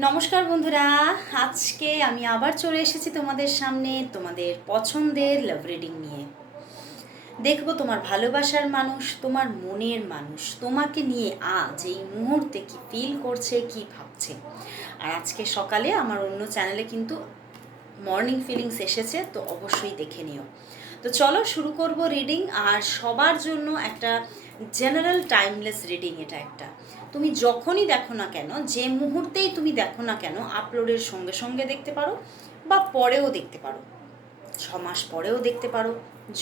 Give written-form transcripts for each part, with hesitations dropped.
নমস্কার বন্ধুরা, আজকে আমি আবার চলে এসেছি তোমাদের সামনে তোমাদের পছন্দের লাভ রিডিং নিয়ে। দেখব তোমার ভালোবাসার মানুষ, তোমার মনের মানুষ তোমাকে নিয়ে আজ এই মুহূর্তে কি ফিল করছে, কি ভাবছে। আর আজকে সকালে আমার অন্য চ্যানেলে কিন্তু মর্নিং ফিলিংস এসেছে, তো অবশ্যই দেখে নিও। তো চলো শুরু করব রিডিং। আর সবার জন্য একটা জেনারেল টাইমলেস রিডিং। এটা একটা তুমি যখনই দেখো না কেন, যে মুহূর্তেই তুমি দেখো না কেন, আপলোডের সঙ্গে সঙ্গে দেখতে পারো বা পরেও দেখতে পারো, 6 মাস পরেও দেখতে পারো।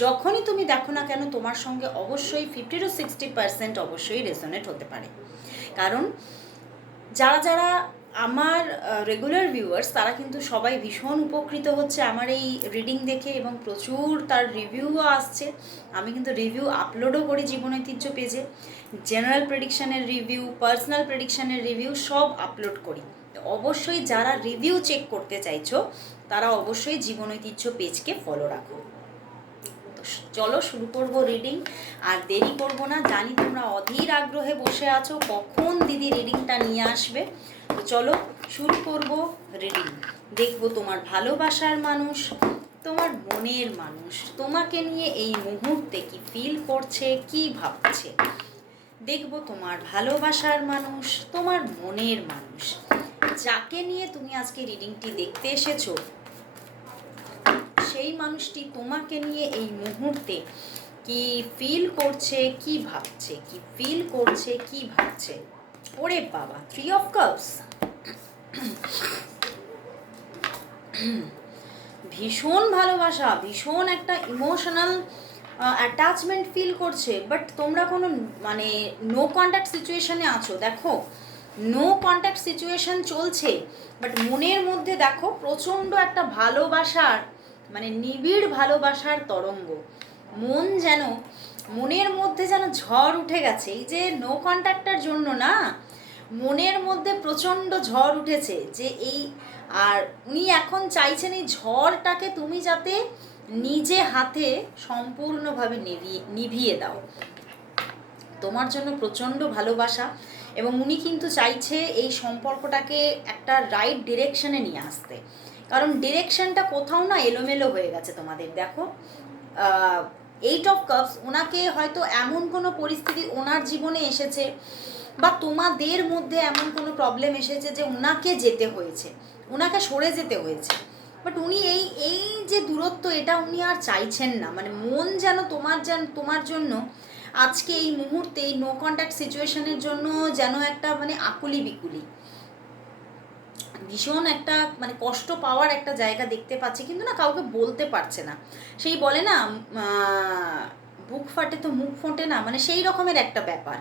যখনই তুমি দেখো না কেন তোমার সঙ্গে অবশ্যই 50 to 60% অবশ্যই রেজোনেট হতে পারে। কারণ যারা যারা আমার রেগুলার ভিউয়ার্স তারা কিন্তু সবাই ভীষণ উপকৃত হচ্ছে আমার এই রিডিং দেখে, এবং প্রচুর তার রিভিউও আসছে। আমি কিন্তু রিভিউ আপলোডও করি জীবন ঐতিহ্য পেজে, জেনারেল প্রেডিকশানের রিভিউ, পার্সোনাল প্রেডিকশানের রিভিউ সব আপলোড করি। তো অবশ্যই যারা রিভিউ চেক করতে চাইছো তারা অবশ্যই জীবন ঐতিহ্য পেজকে ফলো রাখো। তো চলো শুরু করব রিডিং। আর দেরি করব না, জানি তোমরা অধীর আগ্রহে বসে আছো কখন দিদি রিডিংটা নিয়ে আসবে। তো চলো শুরু করব রিডিং। দেখব তোমার ভালোবাসার মানুষ, তোমার মনের মানুষ তোমাকে নিয়ে এই মুহূর্তে কি ফিল করছে, কি ভাবছে। দেখব তোমার ভালোবাসার মানুষ, তোমার মনের মানুষ যাকে নিয়ে তুমি আজকে রিডিংটি দেখতে এসেছো, সেই মানুষটি তোমাকে নিয়ে এই মুহূর্তে কি ফিল করছে, কি ভাবছে, কি ফিল করছে, কি ভাবছে। ওরে বাবা, 3 of Cups। ভীষণ ভালোবাসা, ভীষণ একটা ইমোশনাল অ্যাটাচমেন্ট ফিল করছে, বাট তোমরা কোনো মানে নো কন্ট্যাক্ট সিচুয়েশনে আছো। দেখো নো কন্ট্যাক্ট সিচুয়েশন চলছে, বাট মনের মধ্যে দেখো প্রচণ্ড একটা ভালোবাসার মানে নিবিড় ভালোবাসার তরঙ্গ। মন যেন, মনের মধ্যে যেন ঝড় উঠে গেছে এই যে নো কন্ট্যাক্টের জন্য না, মনের মধ্যে প্রচণ্ড ঝড় উঠেছে যে এই, আর উনি এখন চাইছেন এই ঝড়টাকে তুমি যাতে নিজে হাতে সম্পূর্ণভাবে নিভিয়ে দাও। তোমার জন্য প্রচণ্ড ভালোবাসা, এবং উনি কিন্তু চাইছে এই সম্পর্কটাকে একটা রাইট ডিরেকশনে নিয়ে আসতে। কারণ ডিরেকশনটা কোথাও না এলোমেলো হয়ে গেছে তোমাদের। দেখো 8 of Cups, ওনাকে হয়তো এমন কোনো পরিস্থিতি ওনার জীবনে এসেছে বা তোমাদের মধ্যে এমন কোনো প্রবলেম এসেছে যে ওনাকে যেতে হয়েছে, ওনাকে সরে যেতে হয়েছে। বাট উনি এই এই যে দূরত্ব, এটা উনি আর চাইছেন না। মানে মন যেন তোমার জন্য আজকে এই মুহূর্তে এই নো কন্ট্যাক্ট সিচুয়েশনের জন্য যেন একটা মানে আকুলি বিকুলি, ভীষণ একটা মানে কষ্ট পাওয়ার একটা জায়গা দেখতে পাচ্ছি, কিন্তু না কাউকে বলতে পারছে না। সেই বলে না বুক ফাটে তো মুখ ফোটে না, মানে সেই রকমের একটা ব্যাপার।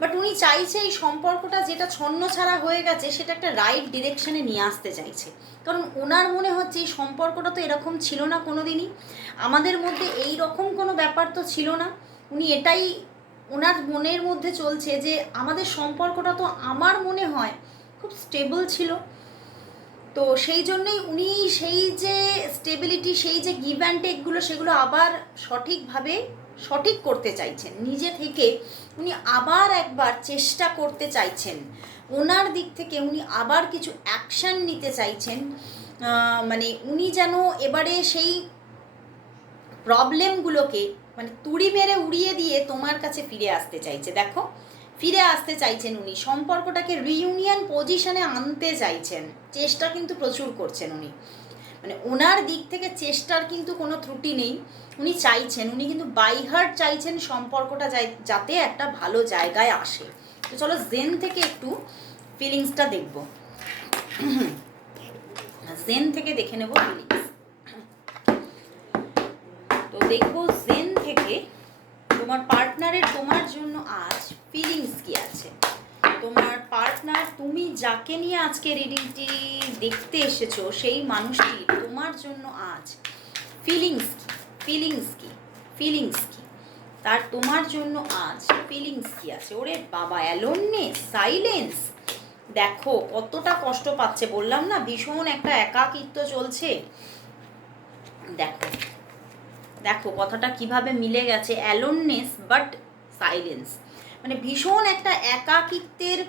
বাট উনি চাইছে এই সম্পর্কটা যেটা ছন্ন ছাড়া হয়ে গেছে সেটা একটা রাইট ডিরেকশনে নিয়ে আসতে চাইছে। কারণ ওনার মনে হচ্ছে এই সম্পর্কটা তো এরকম ছিল না কোনো দিনই, আমাদের মধ্যে এই রকম কোনো ব্যাপার তো ছিল না। উনি এটাই ওনার মনের মধ্যে চলছে যে আমাদের সম্পর্কটা তো আমার মনে হয় খুব স্টেবল ছিল। তো সেই জন্যই উনি সেই যে স্টেবিলিটি, সেই যে গিভ অ্যান্ড টেকগুলো, সেগুলো আবার সঠিকভাবে সঠিক করতে চাইছেন নিজে থেকে। উনি আবার একবার চেষ্টা করতে চাইছেন, ওনার দিক থেকে উনি আবার কিছু অ্যাকশান নিতে চাইছেন। মানে উনি যেন এবারে সেই প্রবলেমগুলোকে মানে তুড়ি মেরে উড়িয়ে দিয়ে তোমার কাছে ফিরে আসতে চাইছে। দেখো ফিরে আসতে চাইছেন উনি, সম্পর্কটাকে রিইউনিয়ন পজিশনে আনতে চাইছেন, চেষ্টা কিন্তু প্রচুর করছেন উনি। মানে ওনার দিক থেকে চেষ্টার কিন্তু কোনো ত্রুটি নেই। উনি চাইছেন, উনি কিন্তু বাই হার্ট চাইছেন সম্পর্কটা যাতে একটা ভালো জায়গায় আসে। তো চলো জেন থেকে একটু ফিলিংসটা দেখব। জেন থেকে দেখে নেব ফিলিংস। তো দেখো জেন থেকে তোমার পার্টনারের তোমার জন্য আজ ফিলিংস কি আছে। তোমার পার্টনার, তুমি যাকে নিয়ে আজকে রিডিংটি দেখতে এসেছো, সেই মানুষটি তোমার জন্য আজ ফিলিংস কি, ফিলিংস কি, ফিলিংস কি, তার তোমার জন্য আজ ফিলিংস কি আছে। ওরে বাবা, অ্যালোননেস, সাইলেন্স। দেখো কতটা কষ্ট পাচ্ছে, বললাম না ভীষণ একটা একাকিত্ব চলছে। দেখো দেখো কথাটা কিভাবে মিলে গেছে, অ্যালোননেস বাট সাইলেন্স। মানে ভীষণ একটা একাকিত্বের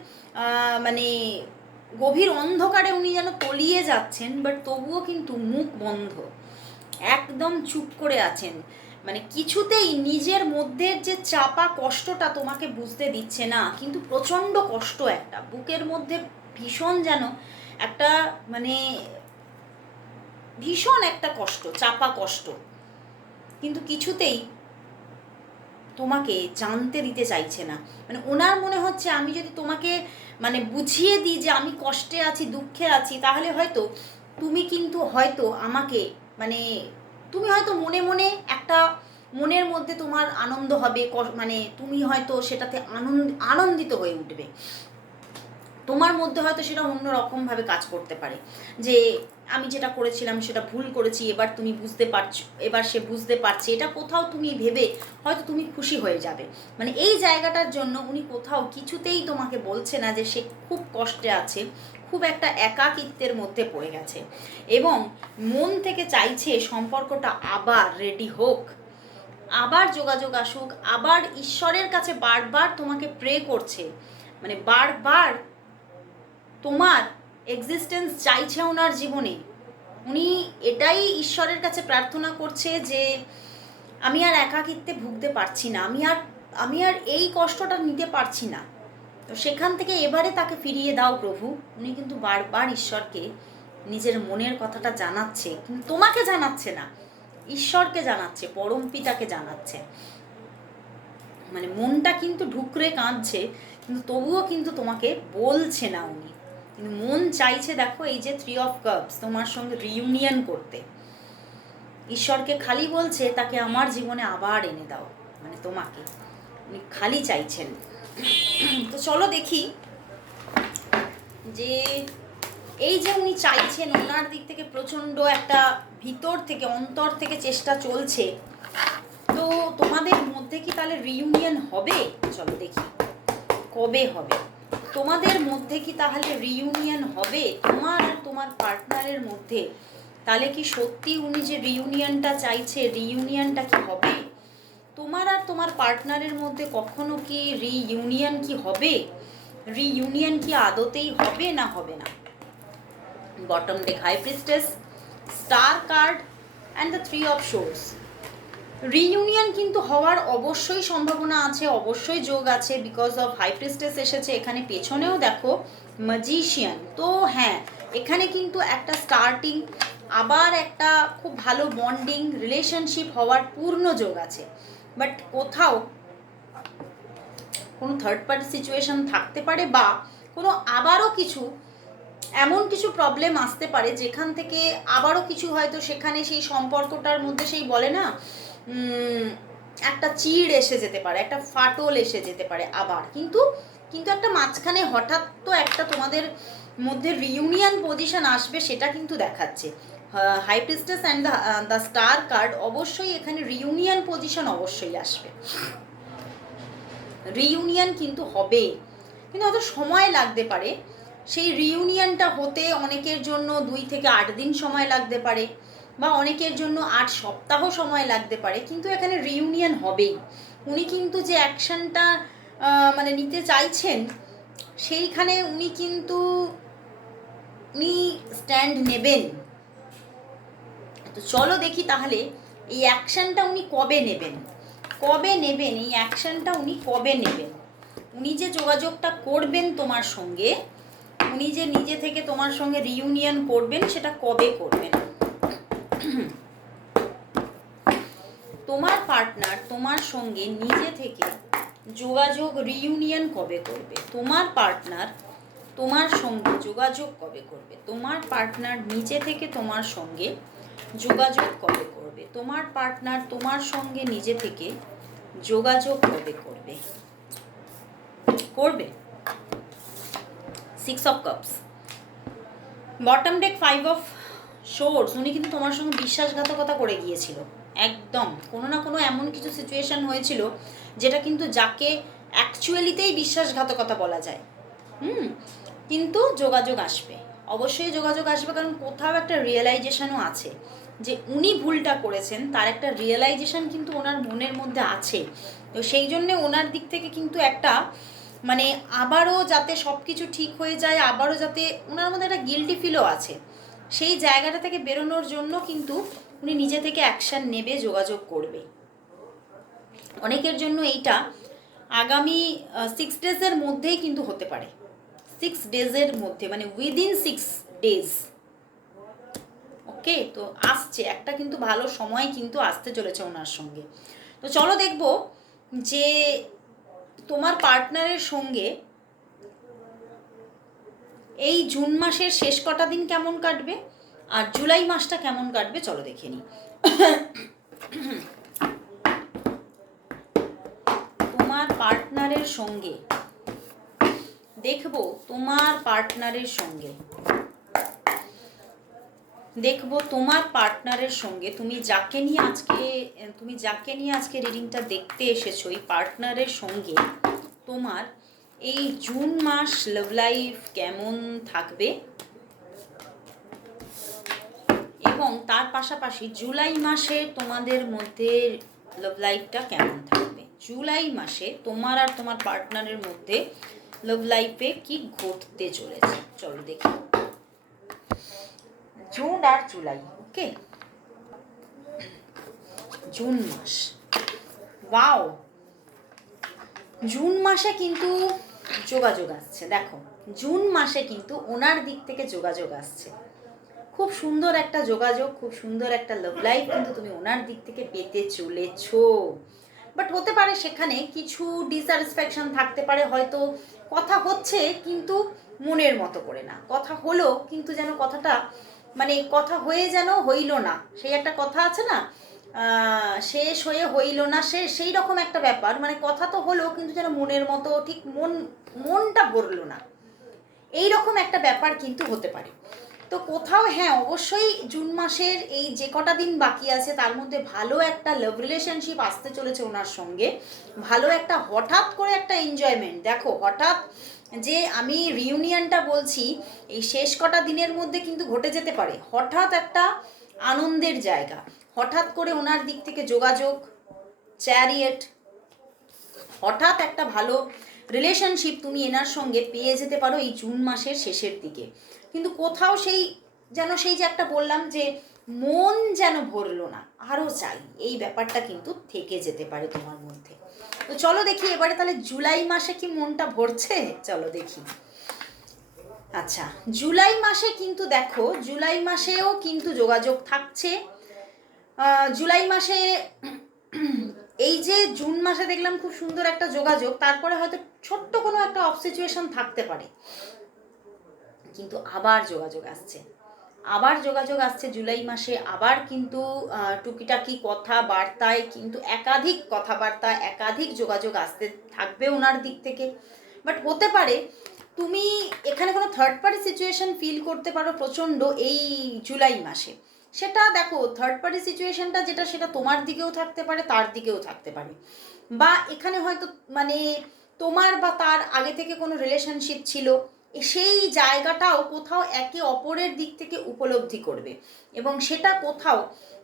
মানে গভীর অন্ধকারে উনি যেন তলিয়ে যাচ্ছেন, বাট তবুও কিন্তু মুখ বন্ধ, একদম চুপ করে আছেন। মানে কিছুতেই নিজের মধ্যে যে চাপা কষ্টটা তোমাকে বুঝতে দিচ্ছে না, কিন্তু প্রচণ্ড কষ্ট একটা বুকের মধ্যে, ভীষণ যেন একটা মানে ভীষণ একটা কষ্ট, চাপা কষ্ট, কিন্তু কিছুতেই তোমাকে জানতে দিতে চাইছে না। মানে ওনার মনে হচ্ছে আমি যদি তোমাকে মানে বুঝিয়ে দিই যে আমি কষ্টে আছি, দুঃখে আছি, তাহলে হয়তো তুমি কিন্তু হয়তো আমাকে মানে তুমি হয়তো মনে মনে একটা মনের মধ্যে তোমার আনন্দ হবে, মানে তুমি হয়তো সেটাতে আনন্দিত হয়ে উঠবে। তোমার মধ্যে হয়তো সেটা অন্যরকমভাবে কাজ করতে পারে যে আমি যেটা করেছিলাম সেটা ভুল করেছি, এবার তুমি বুঝতে পারছো, এবার সে বুঝতে পারছে, এটা কোথাও তুমি ভেবে হয়তো তুমি খুশি হয়ে যাবে। মানে এই জায়গাটার জন্য উনি কোথাও কিছুতেই তোমাকে বলছে না যে সে খুব কষ্টে আছে, খুব একটা একাকিত্বের মধ্যে পড়ে গেছে, এবং মন থেকে চাইছে সম্পর্কটা আবার রেডি হোক, আবার যোগাযোগ আসুক, আবার ঈশ্বরের কাছে বারবার তোমাকে প্রে করছে, মানে বারবার তোমার এক্সিস্টেন্স চাইছে ওনার জীবনে। উনি এটাই ঈশ্বরের কাছে প্রার্থনা করছে যে আমি আর একাকিত্বে ভুগতে পারছি না, আমি আর এই কষ্টটা নিতে পারছি না, তো সেখান থেকে এবারে তাকে ফিরিয়ে দাও প্রভু। উনি কিন্তু বারবার ঈশ্বরকে নিজের মনের কথাটা জানাচ্ছে, কিন্তু তোমাকে জানাচ্ছে না, ঈশ্বরকে জানাচ্ছে, পরম পিতাকে জানাচ্ছে। মানে মনটা কিন্তু ঢুকরে কাঁদছে, কিন্তু তবুও কিন্তু তোমাকে বলছে না উনি, কিন্তু মন চাইছে দেখো এই যে 3 অফ কাপস তোমার সঙ্গে রিইউনিয়ন করতে। ঈশ্বরকে খালি বলছে তাকে আমার জীবনে আবার এনে দাও, মানে তোমাকে উনি খালি চাইছেন। তো চলো দেখি যে এই যে উনি চাইছেন, ওনার দিক থেকে প্রচণ্ড একটা ভিতর থেকে অন্তর থেকে চেষ্টা চলছে, তো তোমাদের মধ্যে কি তাহলে রিইউনিয়ন হবে? চলো দেখি কবে হবে তোমাদের মধ্যে, কি তাহলে রিইউনিয়ন হবে তোমার আর তোমার পার্টনারের মধ্যে? তাহলে কি সত্যি উনি যে রিইউনিয়নটা চাইছে, রিইউনিয়নটা কি হবে তোমার আর তোমার পার্টনারের মধ্যে? কখনো কি রিইউনিয়ন কি হবে? রিইউনিয়ন কি আদতেই হবে না হবে না? Bottom deck high priestess, star card and the 3 of swords. Reunion কিন্তু হওয়ার অবশ্যই সম্ভাবনা আছে, অবশ্যই যোগ আছে, বিকজ অফ হাই প্রিস্টেস এসেছে এখানে, পেছনেও দেখো ম্যাজিশিয়ান। তো হ্যাঁ, এখানে কিন্তু একটা স্টার্টিং, আবার একটা খুব ভালো বন্ডিং রিলেশনশিপ হওয়ার পূর্ণ যোগ আছে, বাট কোথাও কোনো থার্ড পার্টি সিচুয়েশন থাকতে পারে, বা কোনো আবারও কিছু এমন কিছু প্রবলেম আসতে পারে যেখান থেকে আবারও কিছু হয়তো সেখানে সেই সম্পর্কটার মধ্যে সেই বলে না একটা চিড় এসে যেতে পারে, একটা ফাটল এসে যেতে পারে আবার, কিন্তু কিন্তু একটা মাঝখানে হঠাৎ তো একটা তোমাদের মধ্যে রিইউনিয়ন পজিশন আসবে, সেটা কিন্তু দেখাচ্ছে high priestess and the star card. অবশ্যই এখানে রিইউনিয়ন পজিশন অবশ্যই আসবে, রিইউনিয়ন কিন্তু হবে, কিন্তু হয়তো সময় লাগতে পারে। সেই রিইউনিয়নটা হতে অনেকের জন্য 2 থেকে 8 দিন সময় লাগতে পারে, বা অনেকের জন্য 8 সপ্তাহ সময় লাগতে পারে, কিন্তু এখানে রিইউনিয়ন হবেই। উনি কিন্তু যে অ্যাকশনটা মানে নিতে চাইছেন, সেইখানে উনি কিন্তু উনি স্ট্যান্ড নেবেন। তো চলো দেখি তাহলে এই অ্যাকশনটা উনি কবে নেবেন, কবে নেবেন এই অ্যাকশনটা উনি কবে নেবেন? উনি যে যোগাযোগটা করবেন তোমার সঙ্গে, উনি যে নিজে থেকে তোমার সঙ্গে রিইউনিয়ন করবেন, সেটা কবে করবেন? তোমার পার্টনার তোমার সঙ্গে নিজে থেকে যোগাযোগ রিইউনিয়ন কবে করবে? তোমার পার্টনার তোমার সঙ্গে যোগাযোগ কবে করবে? তোমার পার্টনার নিজে থেকে তোমার সঙ্গে যোগাযোগ কবে করবে? তোমার পার্টনার তোমার সঙ্গে নিজে থেকে যোগাযোগ কবে করবে? করবে 6 of cups, bottom day 5 of swords. উনি কিন্তু তোমার সঙ্গে বিশ্বাসঘাতকতা করে গিয়েছিল, একদম কোনো না কোনো এমন কিছু সিচুয়েশন হয়েছিল যেটা কিন্তু যাকে অ্যাকচুয়ালিতেই বিশ্বাসঘাতকতা বলা যায়। কিন্তু যোগাযোগ আসবে, অবশ্যই যোগাযোগ আসবে, কারণ কোথাও একটা রিয়েলাইজেশনও আছে যে উনি ভুলটা করেছেন, তার একটা রিয়েলাইজেশন কিন্তু ওনার মনের মধ্যে আছে। তো সেই জন্যে ওনার দিক থেকে কিন্তু একটা মানে আবারও যাতে সব কিছু ঠিক হয়ে যায়, আবারও যাতে ওনার মধ্যে একটা গিল্টি ফিলও আছে, সেই জায়গাটা থেকে বেরোনোর জন্য কিন্তু উনি নিজে থেকে অ্যাকশান নেবে, যোগাযোগ করবে। অনেকের জন্য এইটা আগামী 6 ডেজের মধ্যেই কিন্তু হতে পারে, 6 ডেজের মধ্যে, মানে উইদিন 6 ডেজ। ওকে, তো আসছে একটা কিন্তু ভালো সময় কিন্তু আসতে চলেছে ওনার সঙ্গে। তো চলো দেখবো যে তোমার পার্টনারের সঙ্গে এই জুন মাসের শেষ কটা দিন কেমন কাটবে আর জুলাই মাসটা কেমন কাটবে, চলো দেখে নিই। তোমার পার্টনারের সঙ্গে দেখবো, তোমার পার্টনারের সঙ্গে দেখবো, তোমার পার্টনারের সঙ্গে তুমি যাকে নিয়ে আজকে রিডিংটা দেখতে এসেছো, এই পার্টনারের সঙ্গে তোমার এই জুন মাস লাভ লাইফ কেমন থাকবে, এবং তার পাশাপাশি জুলাই মাসে তোমাদের মধ্যে লাভ লাইফটা কেমন থাকবে। জুলাই মাসে তোমার আর তোমার পার্টনারের মধ্যে লাভ লাইফে কি ঘটতে চলেছে, চলো দেখি। জুন আর জুলাই, ওকে, জুন মাস। ওয়াও, জুন মাসে কিন্তু যোগাযোগ আসছে। দেখো, জুন মাসে কিন্তু ওনার দিক থেকে যোগাযোগ আসছে, খুব সুন্দর একটা যোগাযোগ, খুব সুন্দর একটা লাভ লাইফ কিন্তু তুমি ওনার দিক থেকে পেতে চলেছো। বাট হতে পারে সেখানে কিছু ডিস্যাটিসফ্যাকশন থাকতে পারে, হয়তো কথা হচ্ছে কিন্তু মনের মতো করে না, কথা হলো কিন্তু যেন কথাটা মানে কথা হয়ে যেন হইল না, সেই একটা কথা আছে না, শেষ হয়ে হইল না শেষ, সেই রকম একটা ব্যাপার। মানে কথা তো হলো কিন্তু যেন মনের মতো ঠিক মনটা ভরলো না, এই রকম একটা ব্যাপার কিন্তু হতে পারে। তো কোথাও হ্যাঁ, অবশ্যই জুন মাসের এই যে কটা দিন বাকি আছে তার মধ্যে ভালো একটা লাভ রিলেশনশিপ আসতে চলেছে ওনার সঙ্গে, ভালো একটা হঠাৎ করে একটা এনজয়মেন্ট। দেখো, হঠাৎ যে আমি রিউনিয়নটা বলছি, এই শেষ কটা দিনের মধ্যে কিন্তু ঘটে যেতে পারে হঠাৎ একটা আনন্দের জায়গা, হঠাৎ করে ওনার দিক থেকে যোগাযোগ, চ্যারিয়েট, হঠাৎ একটা ভালো রিলেশনশিপ তুমি এনার সঙ্গে পেয়ে যেতে পারো এই জুন মাসের শেষের দিকে। কিন্তু কোথাও সেই যে একটা বললাম যে মন যেন ভরলো না, আরও চাই, এই ব্যাপারটা কিন্তু থেকে যেতে পারে তোমার মধ্যে। তো চলো দেখি এবারে তাহলে জুলাই মাসে কি মনটা ভরছে, চলো দেখি। আচ্ছা, জুলাই মাসে কিন্তু দেখো, জুলাই মাসেও কিন্তু যোগাযোগ থাকছে। জুলাই মাসে এই যে জুন মাসে দেখলাম খুব সুন্দর একটা যোগাযোগ, তারপরে হয়তো ছোট্ট কোনো একটা অফ সিচুয়েশন থাকতে পারে, কিন্তু আবার যোগাযোগ আসছে, আবার যোগাযোগ আসছে জুলাই মাসে। আবার কিন্তু টুকিটাকি কথাবার্তায় কিন্তু একাধিক কথাবার্তা, একাধিক যোগাযোগ আসতে থাকবে ওনার দিক থেকে। বাট হতে পারে তুমি এখানে কোনো থার্ড পার্টি সিচুয়েশন ফিল করতে পারো প্রচণ্ড এই জুলাই মাসে। সেটা দেখো, থার্ড পার্টি সিচুয়েশনটা যেটা, সেটা তোমার দিকেও থাকতে পারে, তার দিকেও থাকতে পারে, বা এখানে হয়তো মানে তোমার বা তার আগে থেকে কোনো রিলেশনশিপ ছিল, সেই জায়গাটাও কোথাও একে অপরের দিক থেকে উপলব্ধি করবে, এবং সেটা কোথাও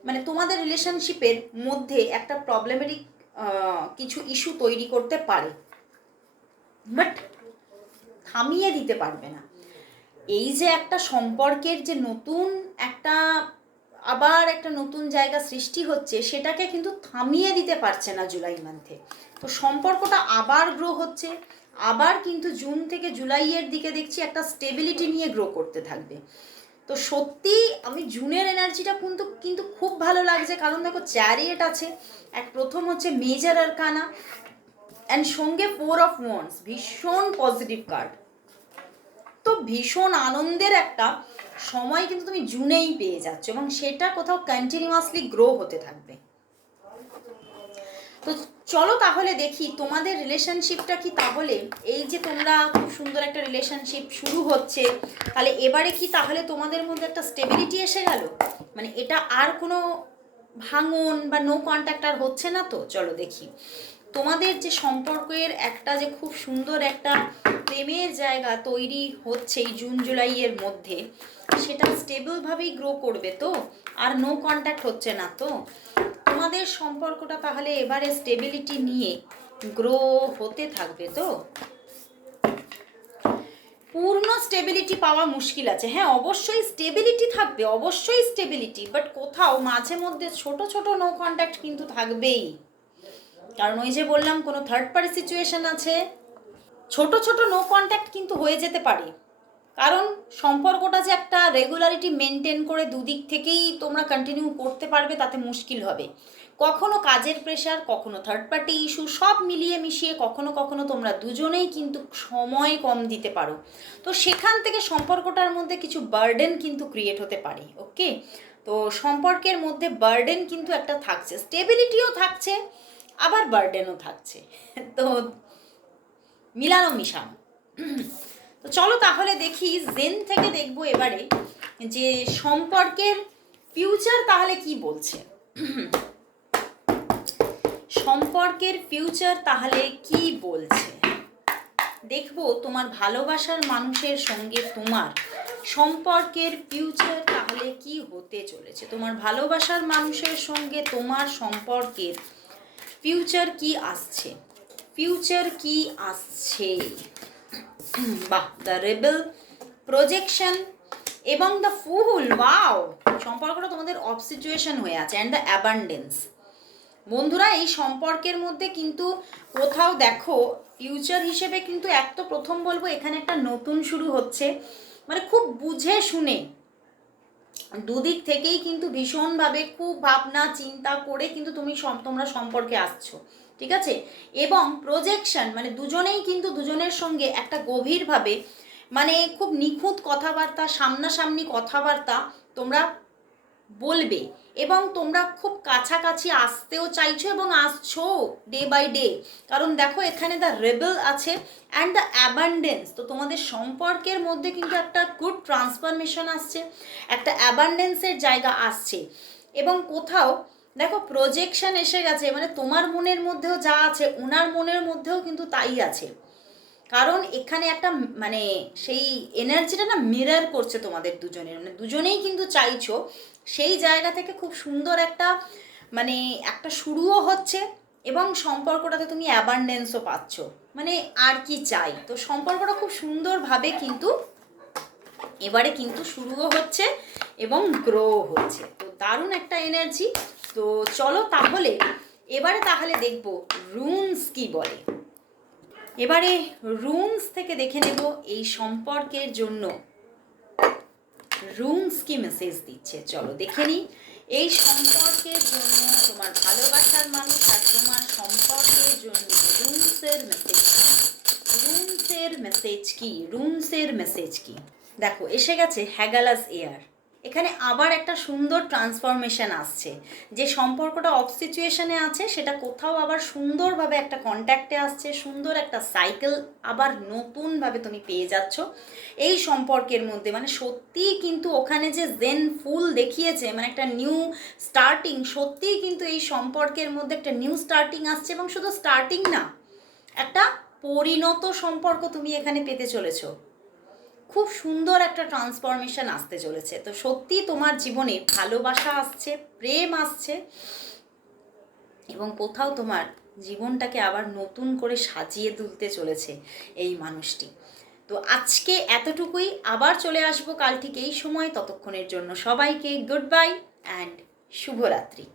মানে তোমাদের রিলেশনশিপের মধ্যে একটা প্রবলেমেটিক কিছু ইস্যু তৈরি করতে পারে, বাট থামিয়ে দিতে পারবে না। এই যে একটা সম্পর্কের যে নতুন একটা আবার একটা নতুন জায়গা সৃষ্টি হচ্ছে, সেটাকে কিন্তু থামিয়ে দিতে পারছে না জুলাই মান্থে। তো সম্পর্কটা আবার গ্রো হচ্ছে, আবার কিন্তু জুন থেকে জুলাইয়ের দিকে দেখছি একটা স্টেবিলিটি নিয়ে গ্রো করতে থাকবে। তো সত্যি আমি জুনের এনার্জিটা কিন্তু খুব ভালো লাগছে, কারণ দেখো চ্যারিয়েট আছে, এক প্রথম হচ্ছে মেজর আরকানা, অ্যান্ড সঙ্গে 4 অফ ওয়ান্ডস, ভীষণ পজিটিভ কার্ড। তো ভীষণ আনন্দের একটা সময় কিন্তু তুমি জুনেই পেয়ে যাচ্ছ, এবং সেটা কোথাও কন্টিনিউয়াসলি গ্রো হতে থাকবে। তো চলো তাহলে দেখি তোমাদের রিলেশনশিপটা কি, তাহলে এই যে তোমরা খুব সুন্দর একটা রিলেশনশিপ শুরু হচ্ছে, তাহলে এবারে কি তাহলে তোমাদের মধ্যে একটা স্টেবিলিটি এসে গেল, মানে এটা আর কোনো ভাঙন বা নো কন্ট্যাক্ট আর হচ্ছে না। তো চলো দেখি তোমাদের যে সম্পর্কের একটা যে খুব সুন্দর একটা প্রেমের জায়গা তৈরি হচ্ছে এই জুন জুলাইয়ের মধ্যে, সেটা স্টেবলভাবেই গ্রো করবে তো, আর নো কন্ট্যাক্ট হচ্ছে না তো, তোমাদের সম্পর্কটা তাহলে এবারে স্টেবিলিটি নিয়ে গ্রো হতে থাকবে তো। পূর্ণ স্টেবিলিটি পাওয়া মুশকিল আছে। হ্যাঁ, অবশ্যই স্টেবিলিটি থাকবে, অবশ্যই স্টেবিলিটি, বাট কোথাও মাঝে মধ্যে ছোট ছোট নো কন্ট্যাক্ট কিন্তু থাকবেই। কারণ ওই যে বললাম, কোনো থার্ড পার্টি সিচুয়েশন আছে, ছোট ছোট নো কন্ট্যাক্ট কিন্তু হয়ে যেতে পারে। কারণ সম্পর্কটা যে একটা রেগুলারিটি মেনটেন করে দুদিক থেকেই তোমরা কন্টিনিউ করতে পারবে তাতে মুশকিল হবে। কখনো কাজের প্রেশার, কখনো থার্ড পার্টি ইস্যু, সব মিলিয়ে মিশিয়ে কখনো কখনো তোমরা দুজনেই কিন্তু সময় কম দিতে পারো। তো সেখান থেকে সম্পর্কটার মধ্যে কিছু বার্ডেন কিন্তু ক্রিয়েট হতে পারে। ওকে, তো সম্পর্কের মধ্যে বার্ডেন কিন্তু একটা থাকছে, স্টেবিলিটিও থাকছে, আবার বার্ডেনও থাকছে। তো মিলানো মিশানো। তো চলো তাহলে দেখি, জেন থেকে দেখবো এবারে যে সম্পর্কের ফিউচার তাহলে কি বলছে। সম্পর্কের ফিউচার তাহলে কি বলছে দেখবো। তোমার ভালোবাসার মানুষের সঙ্গে তোমার সম্পর্কের ফিউচার তাহলে কি হতে চলেছে। তোমার ভালোবাসার মানুষের সঙ্গে তোমার সম্পর্কের ফিউচার কি আসছে, ফিউচার কি আসছে। বাহ, দ্য রেবেল, প্রজেকশন এবং দ্য ফুল। ওয়াও, সম্পর্কটা তোমাদের অফ সিচুয়েশন হয়ে আছে, অ্যান্ড দ্য অ্যাবান্ডেন্স। বন্ধুরা, এই সম্পর্কের মধ্যে কিন্তু কোথাও দেখো ফিউচার হিসেবে কিন্তু এক তো প্রথম বলবো এখানে একটা নতুন শুরু হচ্ছে, মানে খুব বুঝে শুনে দুদিক থেকেই কিন্তু ভীষণভাবে খুব ভাবনা চিন্তা করে কিন্তু তোমরা সম্পর্কে আসছো, ঠিক আছে। এবং প্রজেকশন মানে দুজনেই কিন্তু দুজনের সঙ্গে একটা গভীরভাবে, মানে খুব নিখুঁত কথাবার্তা, সামনাসামনি কথাবার্তা তোমরা বলবে, এবং তোমরা খুব কাছাকাছি আসতেও চাইছো এবং আসছো ডে বাই ডে। কারণ দেখো এখানে দ্য রেবেল আছে অ্যান্ড দ্য অ্যাবান্ডেন্স। তো তোমাদের সম্পর্কের মধ্যে কিন্তু একটা গুড ট্রান্সফরমেশন আসছে, একটা অ্যাবান্ডেন্সের জায়গা আসছে। এবং কোথাও দেখো প্রজেকশন এসে গেছে, মানে তোমার মনের মধ্যেও যা আছে ওনার মনের মধ্যেও কিন্তু তাই আছে। কারণ এখানে একটা মানে সেই এনার্জিটা না মিরর করছে তোমাদের দুজনের, মানে দুজনেই কিন্তু চাইছো সেই জায়গা থেকে খুব সুন্দর একটা মানে একটা শুরুও হচ্ছে, এবং সম্পর্কটাতে তুমি অ্যাবান্ডেন্সও পাচ্ছ। মানে আর কি চাই। তো সম্পর্কটা খুব সুন্দরভাবে কিন্তু এবারে কিন্তু শুরুও হচ্ছে এবং গ্রো হচ্ছে। তো দারুণ একটা এনার্জি। তো চলো তাহলে এবারে তাহলে দেখব রুনস কি বলে। এবারে রুনস থেকে দেখে নেব এই সম্পর্কের জন্য রুনস কি মেসেজ দিচ্ছে। চলো দেখে নিই এই সম্পর্কের জন্য, তোমার ভালোবাসার মানুষ আর তোমার সম্পর্কের জন্য রুনসের মেসেজ, রুনসের মেসেজ কি, রুনসের মেসেজ কি। দেখো এসে গেছে হ্যাগালাস এয়ার। এখানে আবার একটা সুন্দর ট্রান্সফরমেশন আসছে, যে সম্পর্কটা অফ সিচুয়েশনে আছে সেটা কোথাও আবার সুন্দরভাবে একটা কন্ট্যাক্টে আসছে, সুন্দর একটা সাইকেল আবার নতুনভাবে তুমি পেয়ে যাচ্ছ এই সম্পর্কের মধ্যে। মানে সত্যিই কিন্তু ওখানে যে জেন ফুল দেখিয়েছে, মানে একটা নিউ স্টার্টিং, সত্যিই কিন্তু এই সম্পর্কের মধ্যে একটা নিউ স্টার্টিং আসছে। এবং শুধু স্টার্টিং না, একটা পরিণত সম্পর্ক তুমি এখানে পেতে চলেছো। খুব সুন্দর একটা ট্রান্সফরমেশন আসতে চলেছে। তো সত্যি তোমার জীবনে ভালোবাসা আসছে, প্রেম আসছে, এবং কোথাও তোমার জীবনটাকে আবার নতুন করে সাজিয়ে তুলতে চলেছে এই মানুষটি। তো আজকে এতটুকুই, আবার চলে আসবো কাল ঠিক এই সময়। ততক্ষণের জন্য সবাইকে গুড বাই অ্যান্ড শুভরাত্রি।